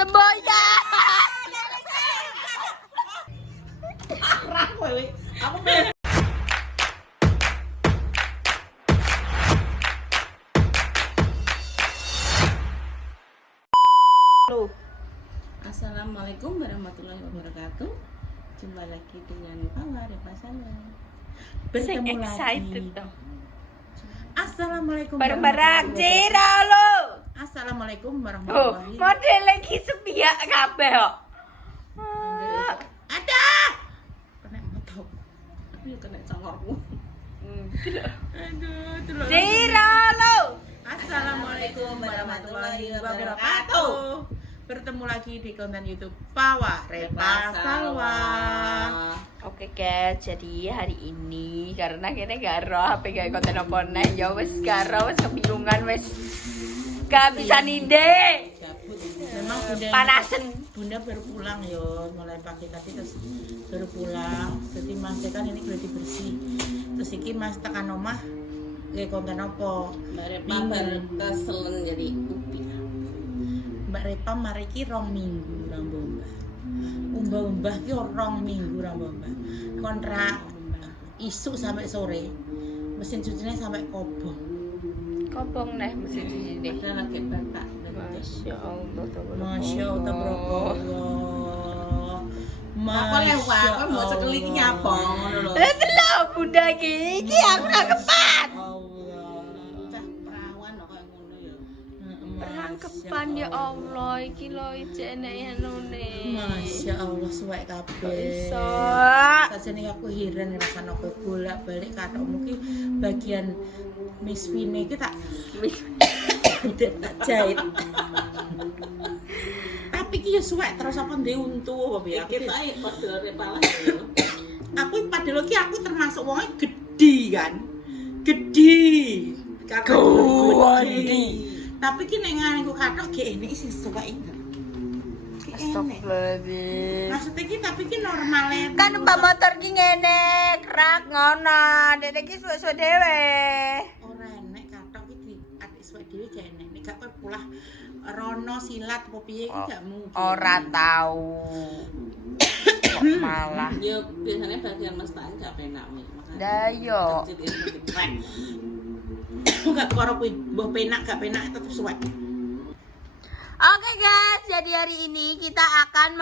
Semboyan. Parah kowe. Aku pengen Assalamualaikum warahmatullahi wabarakatuh. Jumpa lagi dengan Pawa Repasana. Bertemu lagi. Dong. Assalamualaikum Bareng-bareng warahmatullahi Cira lo. wabarakatuh. Assalamualaikum Oh, warahmatullahi model lagi sepiak kabeh kok. Ada. Kena motor. Aku ya kena congorku. Aduh, terus. Cira lo. Assalamualaikum warahmatullahi wabarakatuh. Bertemu lagi di konten YouTube Pawa Repa Salwa. Oke guys, jadi hari ini karena kene gak roh HP gawe konten apa neh ya wis gak roh, wis kebingungan wis. Gak bisa ninde. Memang Panasen. Bunda baru pulang yo, mulai pagi tadi terus baru pulang. Jadi Mas kan ini kudu bersih. Terus iki Mas tekan omah nggih konten apa? Mbak Repa keselen jadi upi. Mbak Repa mari ki 2 minggu ra mbah. Umbah-umbah ki 2 minggu ra mbah. Kontrak isuk sampai sore. Mesin cucinya sampai kobong. Kobong neh mesin cuci deh. Ada lagi batak. Masya Allah, Masya Allah, tabarakallah. Apa lewat? Kan mau sekali iki nyapa ngono lho. Lah bunda iki aku ora kepat. Cah perawan kok kayak ngono ya. Rangkepan ya Allah, iki lho ijene anune. Masya Allah, suwek kabeh. Iso. Sajane aku heran rasane kowe bolak-balik kathokmu ki bagian miswine ki tak tak jahit. Tapi ki ya suwek terus apa ndek untu apa piye? Kita ae padha Repa lah. Aku padahal ki aku termasuk wong gede kan. Gede. Gede. Tapi ki nek nganggo kathok ge enek sing suwek. Astagfirullahaladzim. Maksudnya ki tapi ki normale. Kan mbak motor ki ngene, kerak ngono. Dene ki suwe-suwe dhewe. Ora enek kathok iki adik suwek dhewe gak enek. Nek gak kowe pulah rono silat apa piye iki gak mungkin. Ora tahu. Kok malah. Ya biasanya bagian mestaan gak penak nih. Lah yo. Gak karo kuwi mbah penak gak penak tetep suwek. Oke guys, jadi hari ini kita akan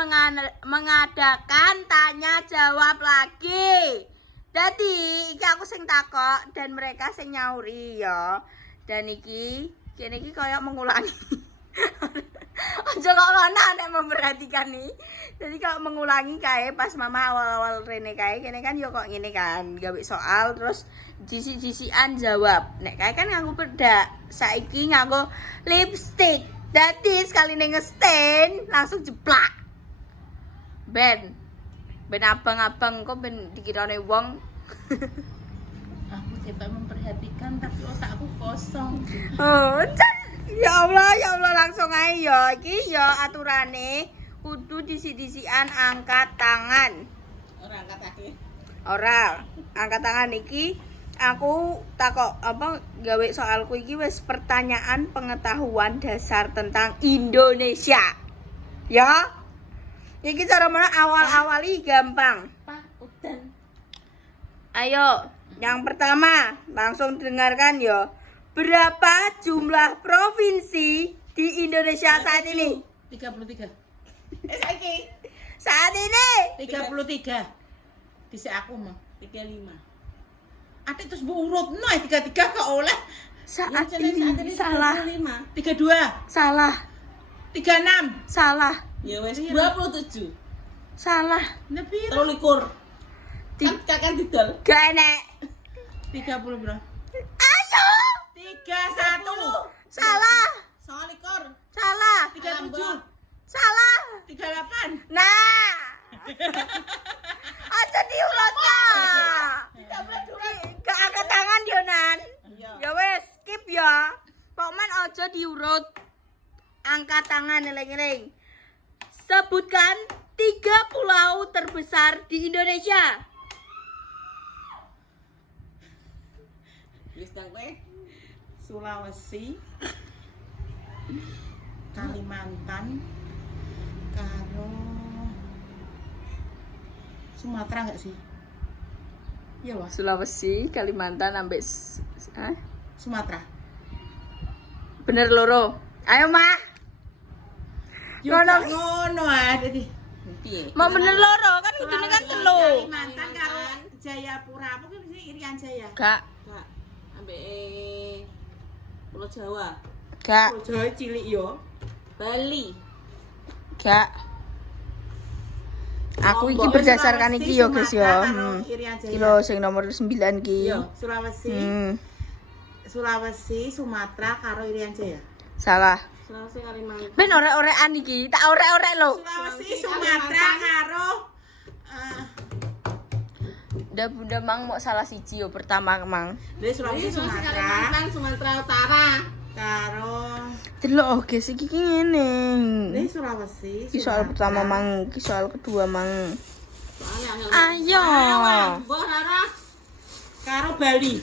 mengadakan tanya jawab lagi. Jadi iki aku sing takok dan mereka sing nyauri ya. Dan iki kene iki kayak mengulangi. Ojo kok ana nek memperhatikan nih. Jadi kalau mengulangi kayak pas mama awal-awal Rene kayak kene kan yo kok ngene kan, gawe soal terus jisi-jisian jawab. Nek kayak kan nganggo bedak, saiki nganggo lipstick. Dadi sekali nge-stain langsung jeplak. Ben abang-abang kok ben dikirane wong. Aku coba memperhatikan tapi otakku kosong. Oh, ya Allah langsung ae ya. Iki ya aturane kudu disi-disian angkat tangan. Ora angkat kaki. Ora, angkat tangan iki aku takok apa gawe soalku iki wis pertanyaan pengetahuan dasar tentang Indonesia. Ya. Iki cara mana awal-awali gampang. Pak udan. Ayo, yang pertama langsung dengarkan ya. Berapa jumlah provinsi di Indonesia saat ini? 33. Saiki Saat ini 33. Dhisik aku mah 35. Adik terus urut no 33 kok oleh. saat Saat ini salah. 35. 32. Salah. 36. Salah. Ya wes 27. Salah. Nepi 23. Kan kakek didol. Gak enek. 30, Bro. Ayo. 31. Salah. 29. Salah. 37. Salah. 38. Nah. Aja diurutnya. Gak angkat tangan Yonan. Iya. Ya wes, skip ya. Pokoknya aja diurut. Angkat tangan eling-eling. Sebutkan 3 pulau terbesar di Indonesia. Wis nang kowe. Sulawesi, Kalimantan, karo Sumatera enggak sih? Iya, Wak. Sulawesi, Kalimantan ambek Sumatera. bener loro. Ayo mah. Ngono dadi. Piye? Mau bener loro kan kudune kan telu. Kalimantan karo Jayapura. Apa ki mesti Irian Jaya? Gak, Kak, ambek Pulau Jawa, gak, Pulau Jawa cilik yo. Bali. gak. Aku iki Lombok, berdasarkan Sulawesi, iki yo guys yo. Sumatera karo Irian Jaya. Kilo sing nomor 9 ki. Iya, Sulawesi. Sulawesi, Sumatera karo Irian Jaya. Salah. Sulawesi Kalimantan. Ben orek-orekan iki, tak orek-orek lho. Sulawesi, Sumatera karo Bunda mang mau salah siji yo pertama mang. dari Sulawesi, Sulawesi Sumatera Kalimantan, Sumatera Utara. karo Delok oh guys iki ngene. dari Sulawesi, Iki soal pertama mang, iki soal kedua mang. Soalnya Ayo. Mbok Rara. karo Bali.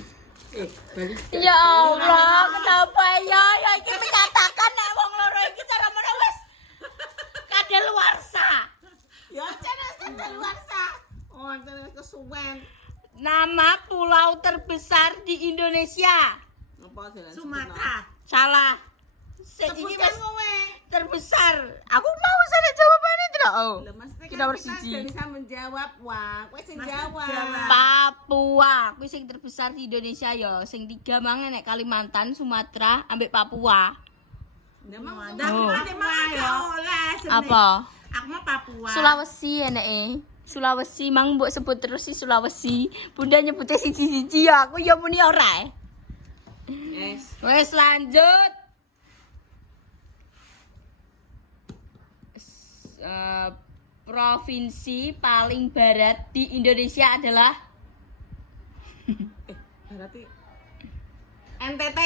Bali. Ya Allah, kenapa ya? Ya iki menyatakan nek wong loro iki cara mana wis kadaluarsa. Ya channel kadaluarsa. Oh, channel kesuwen. Nama pulau terbesar di Indonesia. Apa jalan Sumatera. Salah. Iki Sebutkan wis kowe. terbesar. Aku mau sana jawabannya tidak. Oh. Lah mesti Kita nomor kita siji. nggak bisa menjawab, wah. Kowe sing Mas, jawab. jawab. Papua, kuwi sing terbesar di Indonesia ya. Sing 3 mang nek Kalimantan, Sumatera, ambek Papua. Lah mau Nah, Oh. aku mah gak oleh sebenarnya. Apa? Aku mah Papua. Sulawesi eneke. Sulawesi mang mbok sebut terus si Sulawesi. Bunda nyebutnya siji-siji ya. Aku ya muni ora. Yes. Wes lanjut. Provinsi paling barat di Indonesia adalah Berarti NTT.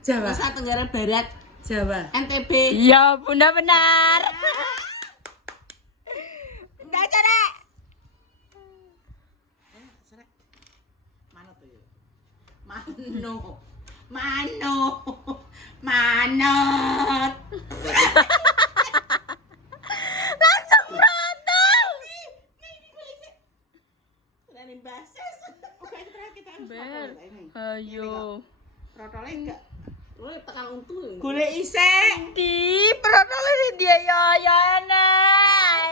Jawa. Nusa Tenggara Barat. Jawa. NTB. ya Bunda benar. Nggak cara. Serek. Mana tuh ya? Manot. Langsung frontal. Ini basis. Oke, terakhir kita harus Ber. protol ini. Ayo. Protolnya enggak. Lu tekan untu. Golek isek. Di protokol dia ya enak.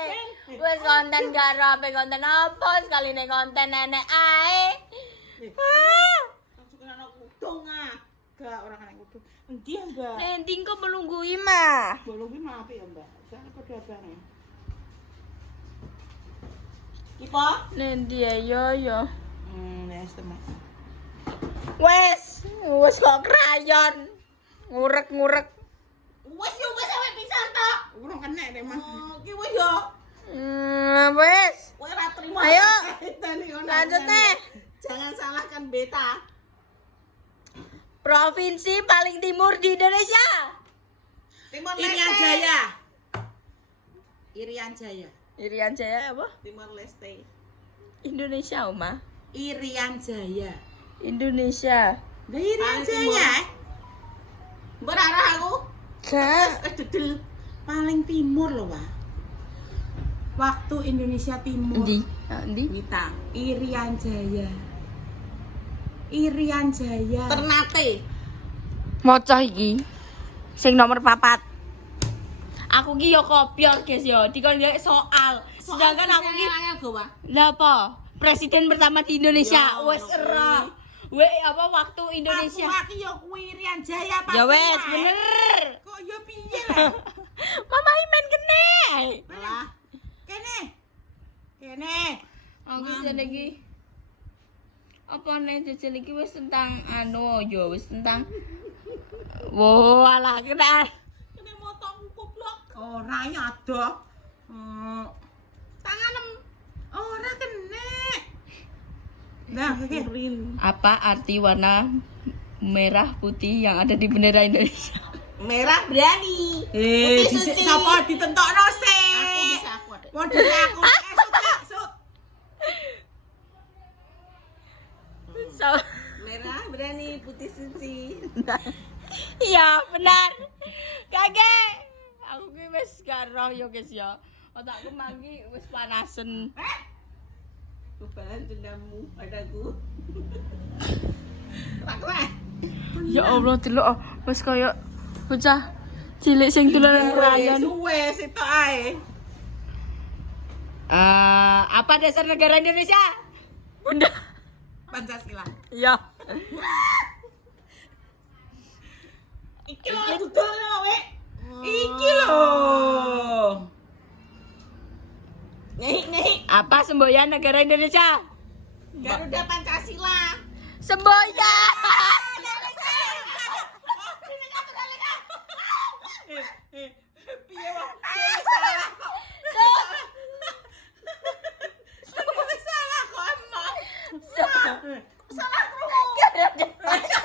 Wes konten karo ape konten apa sekali nih konten nenek ae. Wah. Langsung anak udung ah. Enggak orang anak udung. Endi ya, Mbak? Ending kok melunggui mah. Bolong ki maaf ya, Mbak. Jangan padha abang. Ipo? Nanti ayo yo. Wes teman. Wes kok krayon. Ngurek-ngurek. Wes yo wes sampe pisan tok. Urung kena deh, Mas. Oh, ki wes yo. Wes. Kowe ora terima. Ayo. Tani ngono. Lanjut nih. Jangan salahkan beta. Provinsi paling timur di Indonesia. Timor Irian Leste. Jaya. Irian Jaya. Irian Jaya apa? Timor Leste. Indonesia, Oma. Irian Jaya. Indonesia. Lah Irian Paling Jaya. Mbok arah aku. Gak. Dedel. Paling timur loh, Pak. Waktu Indonesia Timur. Endi? Endi? Wita. Irian Jaya. Irian Jaya. Ternate. Moco iki. Sing nomor 4. Aku ki yo kopior guys yo, dikon yo soal. Sedangkan aku ki angel gowa. lha apa? Presiden pertama di Indonesia. Ya, Wes kuwi. era. Apa waktu Indonesia. Papua ki yo kuwi Irian Jaya, Pak. Ya wes bener. Kok yo piye lah? Mama Iman kene. Alah. Kene. Kene. Aku jane iki. Apa nek jajal iki wis tentang anu yo wis tentang wo alah kena. Kene motoku goblok. Ora ya ada. Tanganem. Ora kene. Nah, iki. Apa arti warna merah putih yang ada di bendera Indonesia? Merah berani. Putih Putih suci. sapa ditentokno sih? Aku bisa aku ada. Mau dhisik aku. Sut. So, Merah berani, putih suci. iya benar. Kakek, aku ki wis gak roh yo guys ya. Otakku mangki wis panasen. Balas dendammu padaku. Lakwe. Ya Allah delok wis kaya bocah cilik sing dolanan rayon. Suwe sitok ae. Apa dasar negara Indonesia? Bunda. Pancasila. Iya. Iki lho dudul lho, Wek. Iki lho. Nyai. Apa semboyan negara Indonesia? Garuda Pancasila. Semboyan. Piye wae salah kok. Salah kok emang. Salah krungu. Semboyan Garuda Pancasila.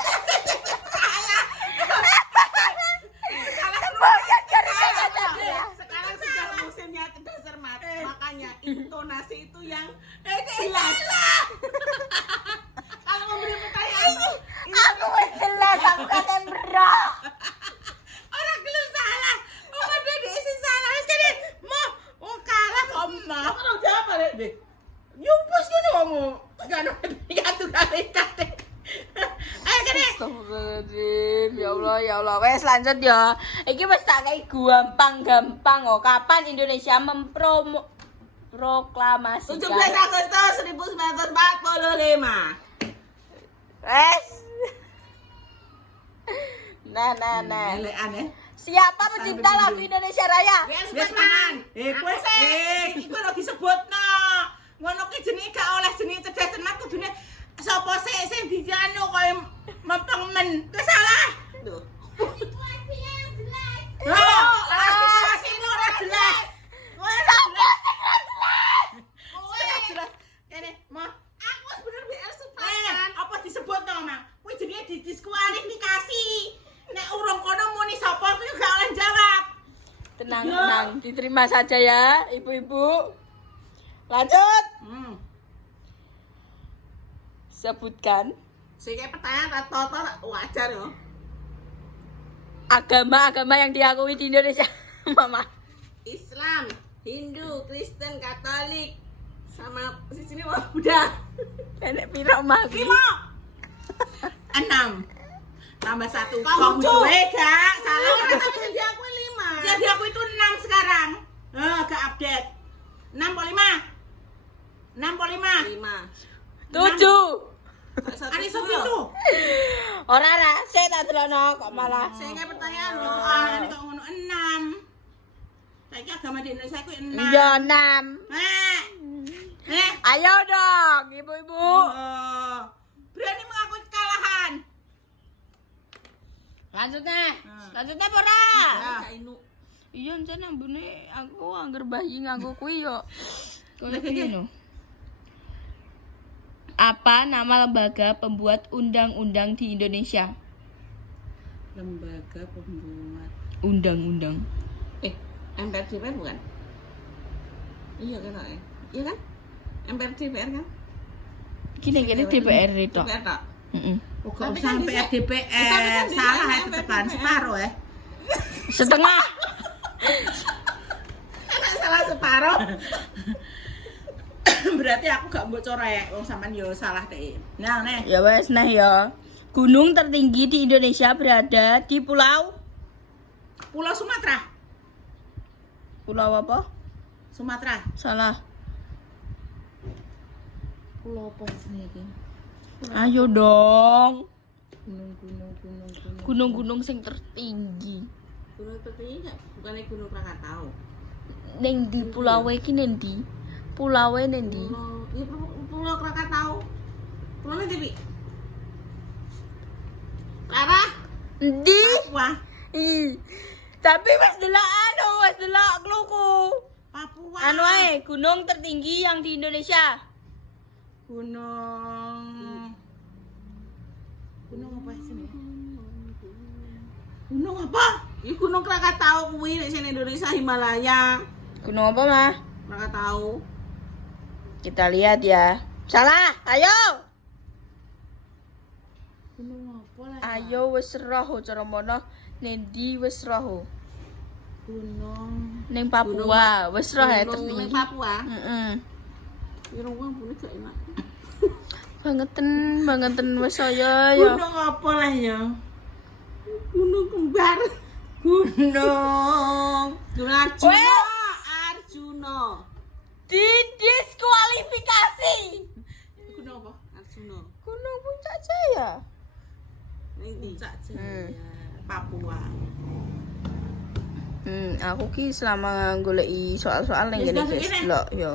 Sekarang sudah musimnya cerdas cermat. Makanya intonasi itu yang jelas. Kalau memberi pertanyaan, Aku wis jelas aku katen berak. orang gelem salah. Oh, ada desi salah. Wis jadi mau kalah kok mah. Orang jawab balik deh. Yo wis ngono kamu. Gak ono kali. Ayo kene. Astagfirullahaladzim. Ya Allah. Wes lanjut ya. Iki wis tak kei gampang oh. Kapan Indonesia 17 memproklamasikan? Agustus 1945. Wes. Nah. Elekan ya. Siapa pencipta lagu Indonesia Raya? Wes tenan. Kowe iki lho disebutno. Ngono ki jenenge gak oleh jenenge cerdas cermat kudune sapa sing dianu koyo mempeng men. Ku salah. Lho. Artikulasi ora jelas. Sapa sing ora jelas? Ora jelas. Kene, mah aku wis bener BR supakan. Apa disebutno, Mang? Kuwi jenenge didiskualifikasi. Nek urung kono muni sapa kuwi gak oleh jawab. Tenang, diterima saja ya, ibu-ibu. Lanjut. Sebutkan Sing pertanyaan toto wajar yo. agama-agama yang diakui di Indonesia, Mama. Islam, Hindu, Kristen, Katolik, sama sini wah Buddha. Enek piro mah? 5. 6. Tambah 1. Kamu cuy gak? Salah kan tapi jadi aku 5. Jadi aku itu 6 sekarang. Gak update. 6 apa 5? 6 apa 5? 7. Ada iso pitu. Ora, sik tak delokno kok malah. Saya nggak pertanyaan loh. Ini kok ngono 6. Saiki agama di Indonesia ku 6. Iya, 6. Ayo dong, ibu-ibu. Berani mengakui kekalahan. Lanjutnya pora. Iya, encen ambune aku angger bayi nganggo kuwi yo. Koyo ngono. Apa nama lembaga pembuat undang-undang di Indonesia? Lembaga pembuat Undang-undang. MPR DPR bukan? Iya kan? Iya kan? MPR DPR kan? Gini DPR itu. DPR tak? Kok sampai DPR salah ya tetepan separuh ya. Setengah. Enak salah separuh. Berarti aku gak mbok corek wong sampean yo salah deh. Nah, nih. Ya wes nah ya. Gunung tertinggi di Indonesia berada di Pulau Sumatera. Pulau apa? Sumatera. Salah. Pulau apa sini iki? Ayo dong. Gunung. Gunung-gunung sing tertinggi. Gunung tertinggi enggak? Bukannya Gunung Krakatau. Ning di pulau iki nendi? Pulau nendi? Pulau Krakatau. Pulau nanti Pi. Lara? Endi? Papua. Tapi wis delok kluku. Papua. Anu ae, gunung tertinggi yang di Indonesia. Gunung apa sini? Gunung apa? Ini Gunung Krakatau kuwi nek sing Indonesia Himalaya. Gunung apa mah? Krakatau. Kita lihat ya. Salah, ayo. Gunung apa lah? Ayo wis roh cara mono nendi wis roh. Gunung. Ning Papua. Wis roh ya Gunung ning tertinggi. Papua. Heeh. Kira wong bune gak enak. Bangeten wis saya ya. Gunung apa lah ya? Gunung kembar. Gunung Arjuna. Wes. Arjuna. Didiskualifikasi. Gunung apa? Arjuna. Gunung Puncak Jaya. Ning ndi? Puncak Jaya, Papua. Aku ki selama goleki soal-soal ning Wis, ngene masukin, guys, Nek. delok yo.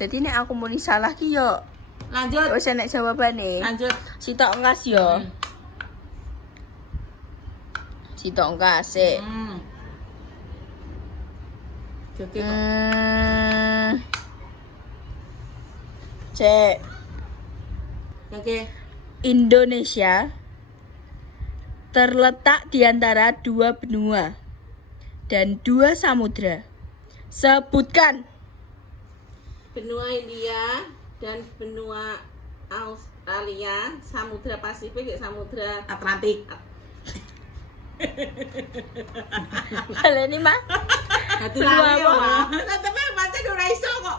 Dadi nek aku muni salah ki yo Lanjut. wis enek jawabane. Lanjut. Sitok engkas yo. Sitok engkas sik. Oke kok. Cek Oke. Indonesia terletak di antara 2 benua dan 2 samudra. Sebutkan. Benua India dan benua Australia, Samudra Pasifik, Samudra Atlantik. Kalian ini mah Hati Benua lali ya, apa? Pak. Tapi baca ora iso kok.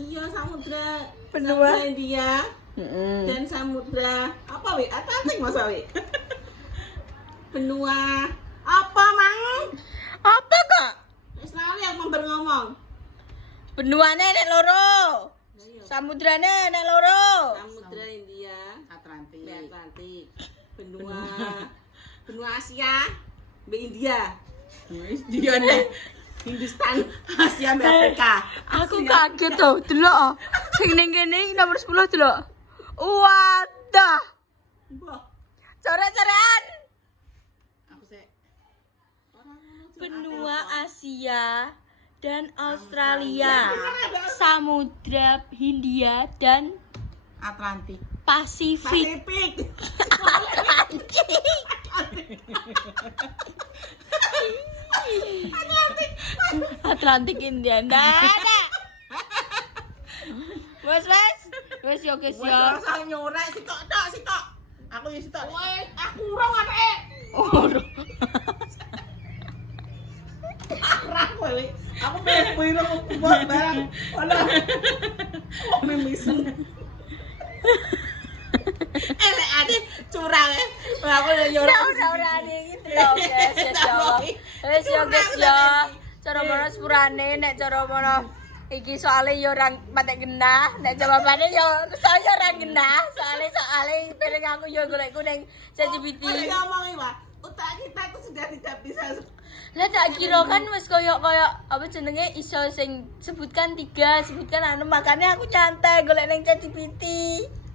iya Samudra Benua. Samudra India dan Samudra apa wi? Atlantik masa wi? Benua apa mang? apa kok? Australia yang member ngomong. Benuane nek loro. Samudrane nek loro. Samudra India, Atlantik. Atlantik. Benua benua Asia, India. Wis dia nek Hindustan. Asia Mbak Afrika. Aku kaget tuh, delok. Oh. Sing ning kene nomor 10 delok. Wadah. Mbah, Coret-coretan. Aku sih. Benua Asia dan Australia. Samudra Hindia dan Atlantik. Pasifik. Pasifik. Atlantik India. Nggak ada. Wes yo guys Wes yo. ora usah nyorek sitok tok sitok. Aku ya sitok. Woi, aku urung arek. Oh, Parah kowe. Aku pengen pirang buat barang. Alah. Oh memisen. Elek ade curang ya. Aku udah nyorek. udah gitu loh guys. Wes yo guys yo. Cara mono sepurane nek cara mono iki soalnya yo orang patek genah, nek jawabane yo saya orang genah, soalnya piring aku yo golek kuning ChatGPT. Ada ngomong iki, Pak. Otak kita tuh sudah tidak bisa Lah tak kira kan wis koyo apa jenenge iso sing sebutkan 3, sebutkan anu makanya aku nyantai golek ning ChatGPT.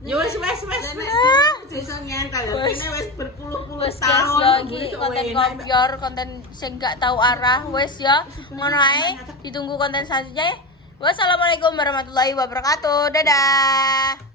Ya wes. Bisa nyantai lho. Ini wis berpuluh-puluh Wes guys tahun. yo iki konten kopior, konten sing gak tahu arah. Wes ya, ngono ae. Ditunggu konten selanjutnya. Wassalamualaikum warahmatullahi wabarakatuh. Dadah.